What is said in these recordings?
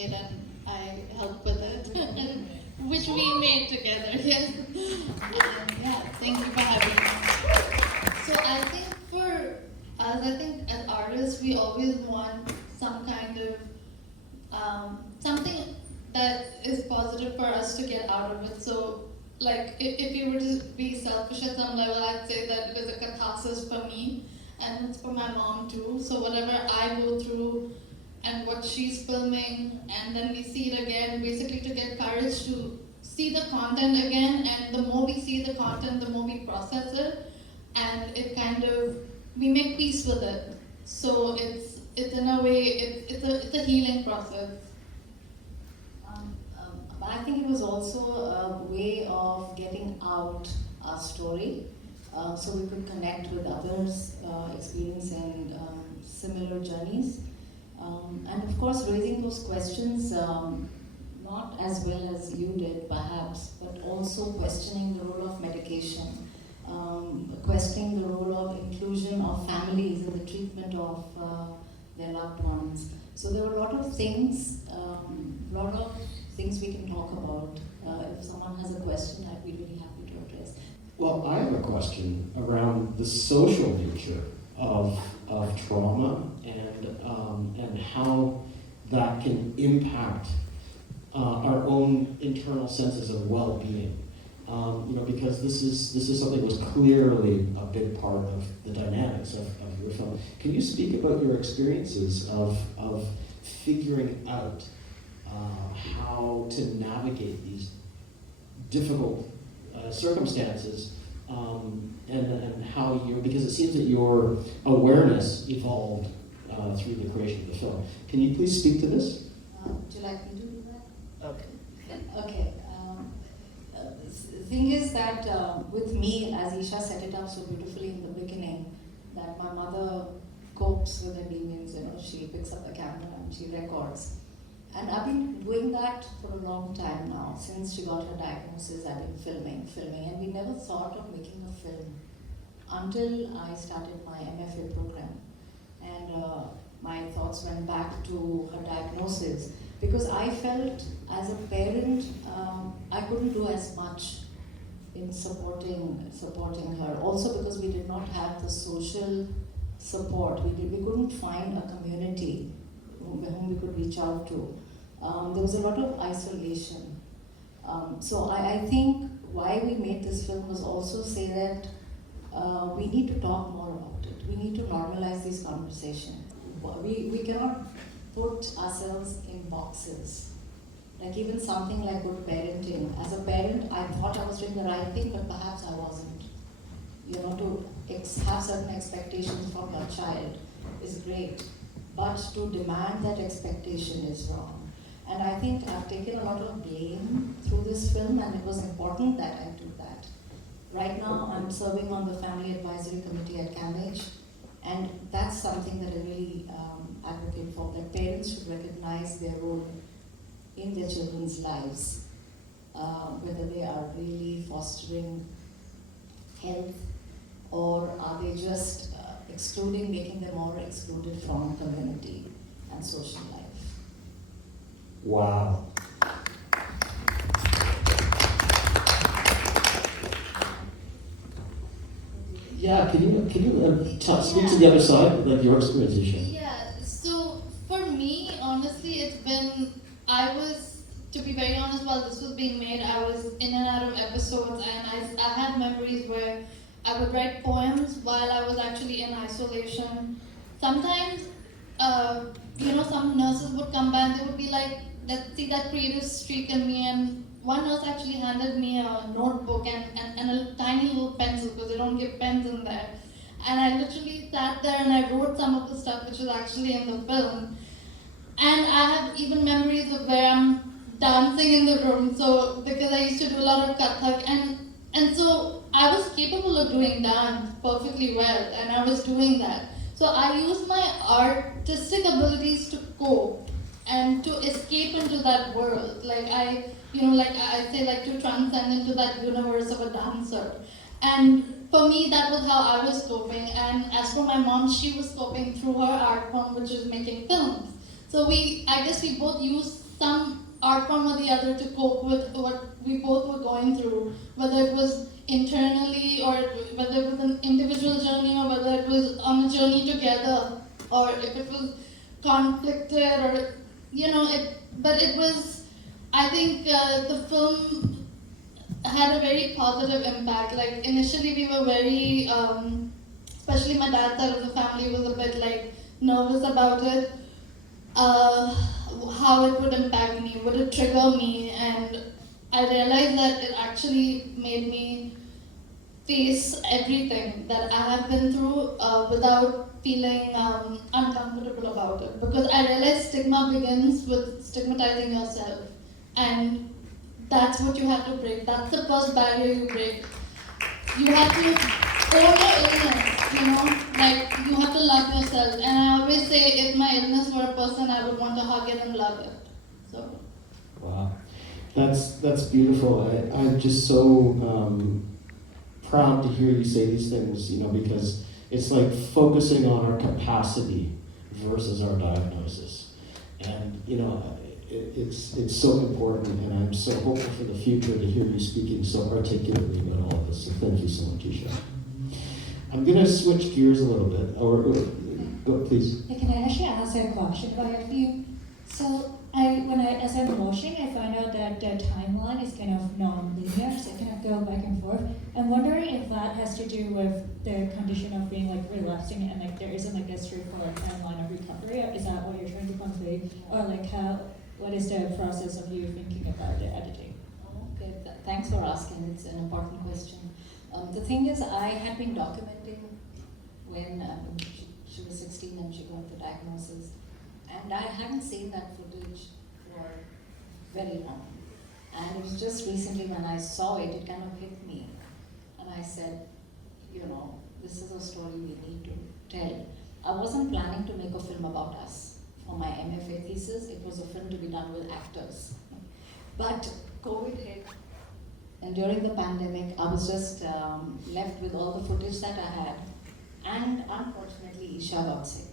made and I helped with it, which we made together. Yes. Yeah, thank you for having me. So I think for us, I think as artists, we always want some kind of something that is positive for us to get out of it. So, like, if you were to be selfish at some level, I'd say that it was a catharsis for me, and it's for my mom too. So whatever I go through and what she's filming, and then we see it again, basically to get courage to see the content again, and the more we see the content, the more we process it, and it kind of, we make peace with it. So it's in a way, it's a healing process. I think it was also a way of getting out our story, so we could connect with others experiencing similar journeys. And of course, raising those questions, not as well as you did perhaps, but also questioning the role of medication, questioning the role of inclusion of families in the treatment of their loved ones. So there were a lot of things, we can talk about. If someone has a question, I'd be really happy to address. Well, I have a question around the social nature of trauma and how that can impact our own internal senses of well-being. Because this is something that was clearly a big part of the dynamics of your film. Can you speak about your experiences of figuring out how to navigate these difficult circumstances, and how because it seems that your awareness evolved through the creation of the film. Can you please speak to this? Would you like me to do that? Okay. Okay. The thing is that with me, as Isha set it up so beautifully in the beginning, that my mother copes with her demons, she picks up the camera and she records. And I've been doing that for a long time now. Since she got her diagnosis, I've been filming, and we never thought of making a film until I started my MFA program. And my thoughts went back to her diagnosis because I felt as a parent, I couldn't do as much in supporting her. Also because we did not have the social support. We couldn't find a community whom we could reach out to. There was a lot of isolation. So I think why we made this film was also say that we need to talk more about it. We need to normalize this conversation. We cannot put ourselves in boxes. Like even something like good parenting. As a parent, I thought I was doing the right thing, but perhaps I wasn't. To have certain expectations from your child is great. But to demand that expectation is wrong. And I think I've taken a lot of blame through this film, and it was important that I do that. Right now, I'm serving on the Family Advisory Committee at CAMH, and that's something that I really advocate for, that parents should recognize their role in their children's lives, whether they are really fostering health, or are they just excluding, making them more excluded from community and social life. Wow. Yeah, can you speak to the other side, like your experience, Isha? Yeah, so for me, honestly, to be very honest, while this was being made, I was in and out of episodes, and I had memories where I would write poems while I was actually in isolation. Sometimes, some nurses would come by and they would be like, let's see that creative streak in me. And one nurse actually handed me a notebook and a tiny little pencil, because they don't give pens in there. And I literally sat there and I wrote some of the stuff which was actually in the film. And I have even memories of where I'm dancing in the room, so because I used to do a lot of Kathak, and so I was capable of doing dance perfectly well, and I was doing that. So I used my artistic abilities to cope and to escape into that world. Like I say, to transcend into that universe of a dancer. And for me, that was how I was coping. And as for my mom, she was coping through her art form, which is making films. So I guess we both use some art form or the other to cope with what we both were going through, whether it was internally or whether it was an individual journey or whether it was on a journey together or if it was conflicted or, but it was, I think the film had a very positive impact. Like initially we were very, especially my dad's side of the family was a bit like nervous about it, how it would impact me, would it trigger me, and I realized that it actually made me face everything that I have been through without feeling uncomfortable about it. Because I realized stigma begins with stigmatizing yourself, and that's what you have to break. That's the first barrier you break. You have to own your illness, like you have to love yourself. And I always say, if my illness were a person, I would want to hug it and love it. So. Wow, that's beautiful. I'm just so proud to hear you say these things, because it's like focusing on our capacity versus our diagnosis, and it's so important. And I'm so hopeful for the future to hear you speaking so articulately about all of this. So thank you so much, Isha. I'm gonna switch gears a little bit, or go please. Yeah, can I actually ask a question about you? So as I'm watching, I find out that the timeline is kind of non-linear, so it kind of go back and forth. I'm wondering if that has to do with the condition of being like relapsing and like there isn't like a straightforward timeline of recovery. Or is that what you're trying to convey? Or like what is the process of you thinking about the editing? Okay, thanks for asking. It's an important question. The thing is, I had been documenting when she was 16 and she got the diagnosis, and I hadn't seen that footage for very long. And it was just recently when I saw it, it kind of hit me, and I said, this is a story we need to tell. I wasn't planning to make a film about us. For my MFA thesis, it was a film to be done with actors. But COVID hit, and during the pandemic, I was just left with all the footage that I had. And unfortunately, Isha got sick.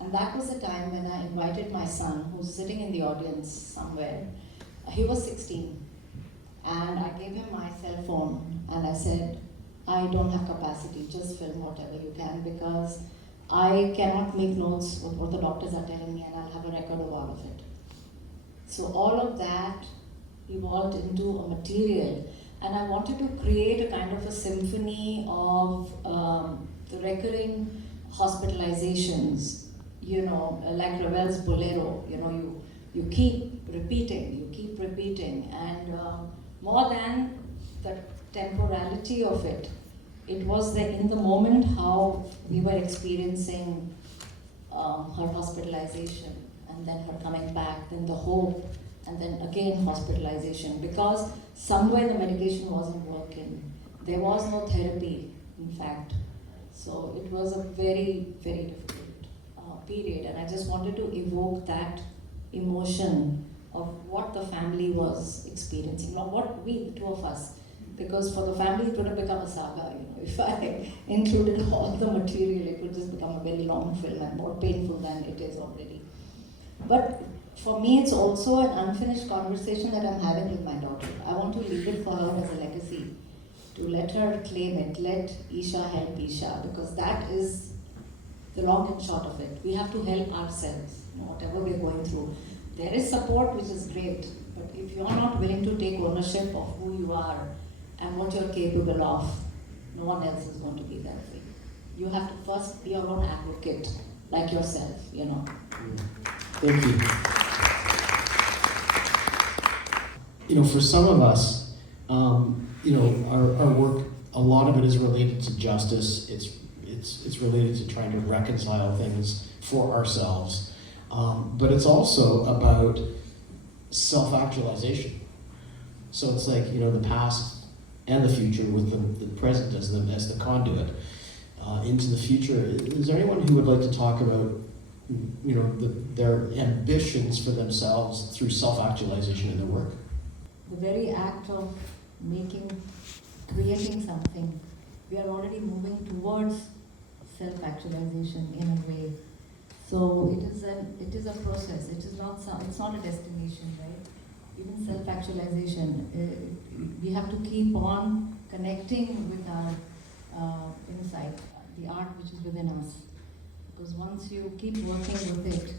And that was the time when I invited my son, who's sitting in the audience somewhere. He was 16. And I gave him my cell phone, and I said, I don't have capacity, just film whatever you can, because I cannot make notes of what the doctors are telling me, and I'll have a record of all of it. So all of that evolved into a material, and I wanted to create a kind of a symphony of the recurring hospitalizations, like Ravel's Bolero. You keep repeating, and more than the temporality of it, it was in the moment how we were experiencing her hospitalization, and then her coming back, then the hope, and then again hospitalization, because somewhere the medication wasn't working. There was no therapy, in fact. So it was a very, very difficult period, and I just wanted to evoke that emotion of what the family was experiencing, not what we, the two of us, because for the family it would have become a saga. If I included all the material, it would just become a very long film and more painful than it is already. But for me, it's also an unfinished conversation that I'm having with my daughter. I want to leave it for her as a legacy, to let her claim it, let Isha help Isha, because that is the long and short of it. We have to help ourselves, whatever we're going through. There is support, which is great, but if you're not willing to take ownership of who you are and what you're capable of, no one else is going to be there for you. You have to first be your own advocate, like yourself, Thank you. For some of us, our work, a lot of it is related to justice. It's related to trying to reconcile things for ourselves, but it's also about self-actualization. So it's like the past and the future, with the present as the conduit into the future. Is there anyone who would like to talk about their ambitions for themselves through self-actualization in their work? The very act of creating something, we are already moving towards self-actualization in a way. So it is a process. It's not a destination, right? Even self-actualization, we have to keep on connecting with our inside, the art which is within us. Because once you keep working with it,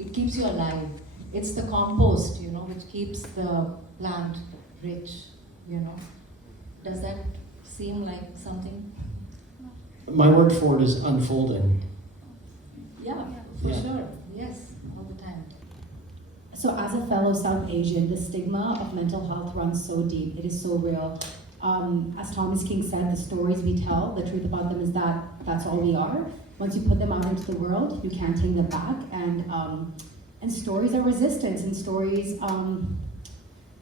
it keeps you alive. It's the compost, which keeps the plant rich, Does that seem like something? My word for it is unfolding. Yeah, for Yeah. sure. Yes, all the time. So as a fellow South Asian, the stigma of mental health runs so deep. It is so real. As Thomas King said, the stories we tell, the truth about them is that that's all we are. Once you put them out into the world, you can't take them back. And stories are resistance, and stories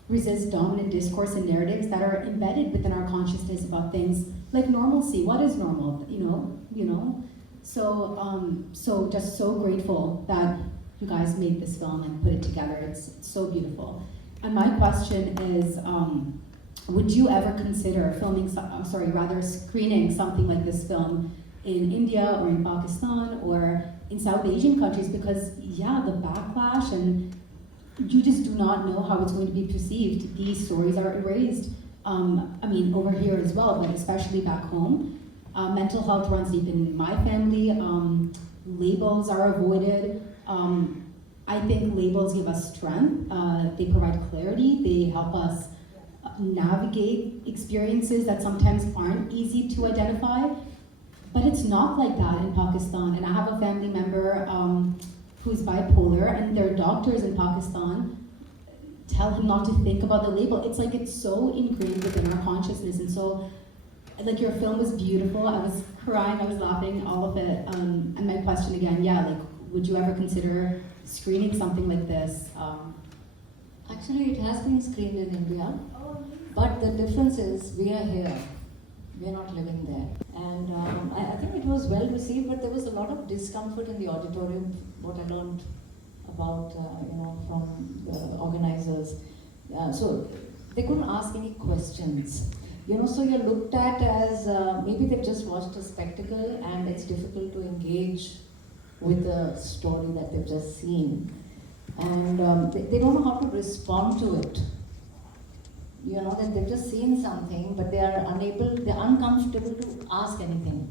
resist dominant discourse and narratives that are embedded within our consciousness about things like normalcy. What is normal? So just so grateful that you guys made this film and put it together. It's so beautiful. And my question is, would you ever consider screening something like this film in India or in Pakistan or in South Asian countries? Because the backlash, and you just do not know how it's going to be perceived. These stories are erased. Over here as well, but especially back home. Mental health runs deep in my family. Labels are avoided. I think labels give us strength. They provide clarity. They help us navigate experiences that sometimes aren't easy to identify. But it's not like that in Pakistan. And I have a family member who's bipolar, and their doctors in Pakistan tell him not to think about the label. It's like it's so ingrained within our consciousness. And so, like, your film was beautiful. I was crying, I was laughing, all of it. And my question again, would you ever consider screening something like this? Actually, it has been screened in India, but the difference is we are here. We're not living there. And I think it was well received, but there was a lot of discomfort in the auditorium, what I learned about, from the organizers. So they couldn't ask any questions. So you're looked at as maybe they've just watched a spectacle and it's difficult to engage with the story that they've just seen. And they don't know how to respond to it. That they've just seen something, but they're uncomfortable to ask anything.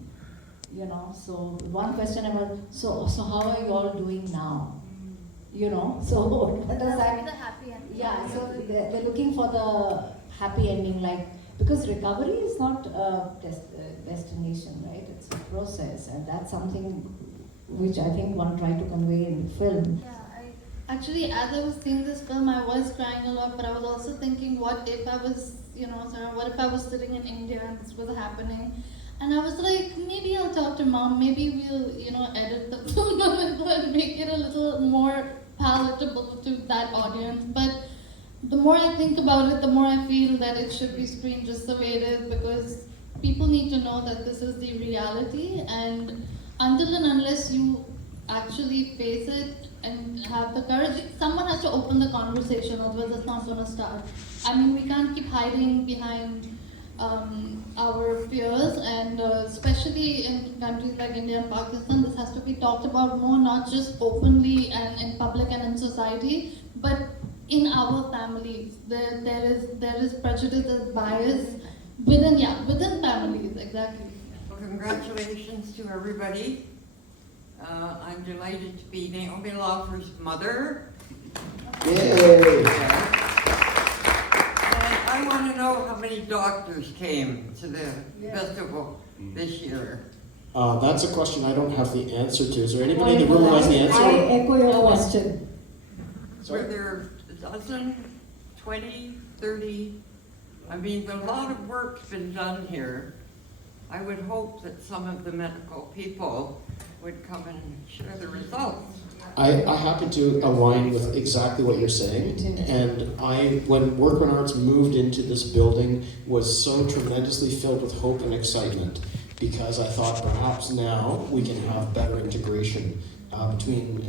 So one question about, so how are you all doing now? So what does that? The happy ending. Yeah, so they're looking for the happy ending, because recovery is not a destination, right? It's a process, and that's something which I think one tried to convey in the film. Yeah, actually, as I was seeing this film, I was crying a lot, but I was also thinking, what if I was, what if I was sitting in India and this was happening? And I was like, maybe I'll talk to mom, maybe we'll, edit the film a little and make it a little more palatable to that audience. But the more I think about it, the more I feel that it should be screened just the way it is, because people need to know that this is the reality, and until and unless you actually face it and have the courage, someone has to open the conversation, otherwise it's not going to start. We can't keep hiding behind our fears, and especially in countries like India and Pakistan, this has to be talked about more, not just openly and in public and in society, but in our families. There is prejudice, there's bias within families, exactly. Well, congratulations to everybody. I'm delighted to be Naomi Laufer's mother. Yay! And I want to know how many doctors came to the festival this year. That's a question I don't have the answer to. Is there anybody in the room who has the I answer? echo your question. Were there a dozen, 20, 30? A lot of work's been done here. I would hope that some of the medical people would come and share the results. I happen to align with exactly what you're saying, and when Workman Arts moved into this building, was so tremendously filled with hope and excitement, because I thought perhaps now we can have better integration between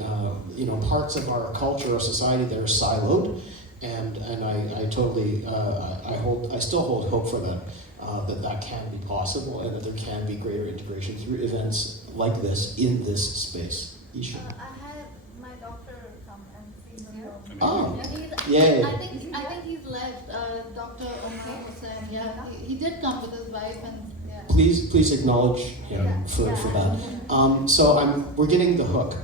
parts of our culture or society that are siloed, and I totally I still hold hope for that. That can be possible, and that there can be greater integration through events like this in this space. Isha? I had my doctor come and see here. Oh, He's, yay. I think he's left. Dr. Omar Hussain. Yeah, he did come with his wife and yeah. Please acknowledge him for that. We're getting the hook.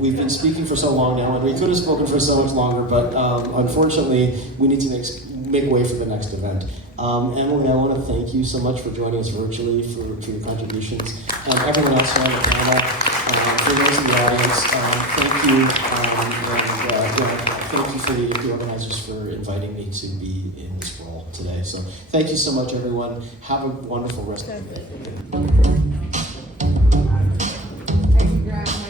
We've been speaking for so long now, and we could have spoken for so much longer, but unfortunately, we need to make way for the next event. Emily, I want to thank you so much for joining us virtually, for your contributions, and everyone else on the panel, for those in the audience, thank you, thank you for the organizers for inviting me to be in this role today. So thank you so much, everyone. Have a wonderful rest of the day. Thank you, Grant.